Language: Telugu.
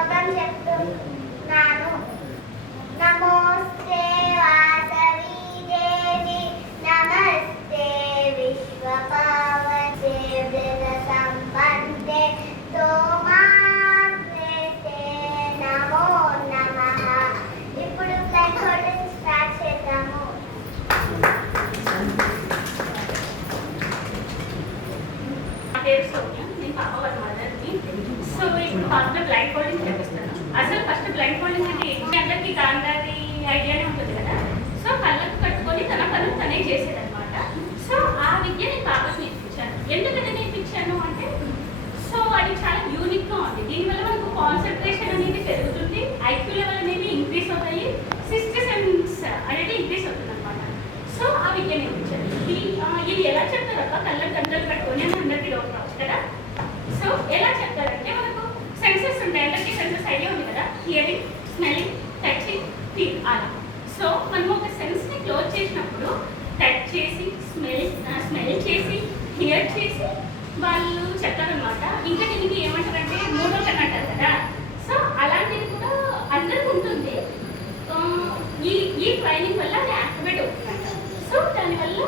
శ్లోకం చెప్తున్నాను. నమోస్తే వాసవి దేవి నమస్తే విశ్వపావతే వృత సంపన్నే తోమాగ్నే నమో నమః. ఇప్పుడు బ్లైండ్ ఫోల్డింగ్ స్టార్ట్ చేద్దాము. పేరు సౌమ్య, నేను పాప వాళ్ళ మదర్ని. సో ఇప్పుడు పాపలో బ్లైండ్ ఫోల్డింగ్ చేపిస్తాను. అసలు ఫస్ట్ బ్లైండ్ ఫోల్డింగ్ అంటే ఏంటి అందరికీ గాంధారి ఐడియానే ఉంటుంది కదా. సో కళ్ళకు కట్టుకొని తన పనులు తనే చేసేదన్నమాట. సో ఆ విద్య నేను పాపకు నేర్పించాను. ఎందుకంటే నేర్పించాను అంటే సో అది చాలా యూనిక్గా ఉంది. దీనివల్ల మనకు కాన్సన్ట్రేషన్ అనేది పెరుగుతుంది, ఐక్యూ లెవెల్ అనేది ఇంక్రీజ్ అవుతాయి, సిక్స్త్ సెన్స్ అనేది ఇంక్రీజ్ అవుతుంది అనమాట. సో ఆ విద్య నేర్పించాను. ఇది ఎలా చెప్తారబ్బా కళ్ళకు గంటలు కట్టుకొని అని అందరికీ డౌట్ రావచ్చు కదా. సో ఎలా చెప్తారంటే మనకు సెన్సెస్ ఉంటాయి, అందరికీ సెన్సెస్ ఐడియా ఉంది కదా, హియరింగ్, స్మెల్లింగ్, టచింగ్, ఫీల్ అలా. సో మనం ఒక సెన్స్ని క్లోజ్ చేసినప్పుడు టచ్ చేసి స్మెల్ చేసి హియర్ చేసి వాళ్ళు చెప్తారనమాట. ఇంకా దీనికి ఏమంటారంటే మూడో కన్ను అంటారు కదా. సో అలాంటిది కూడా అందరికి ఉంటుంది. ఈ ట్రైనింగ్ వల్ల అది యాక్టివేట్ అవుతుందంట. సో దానివల్ల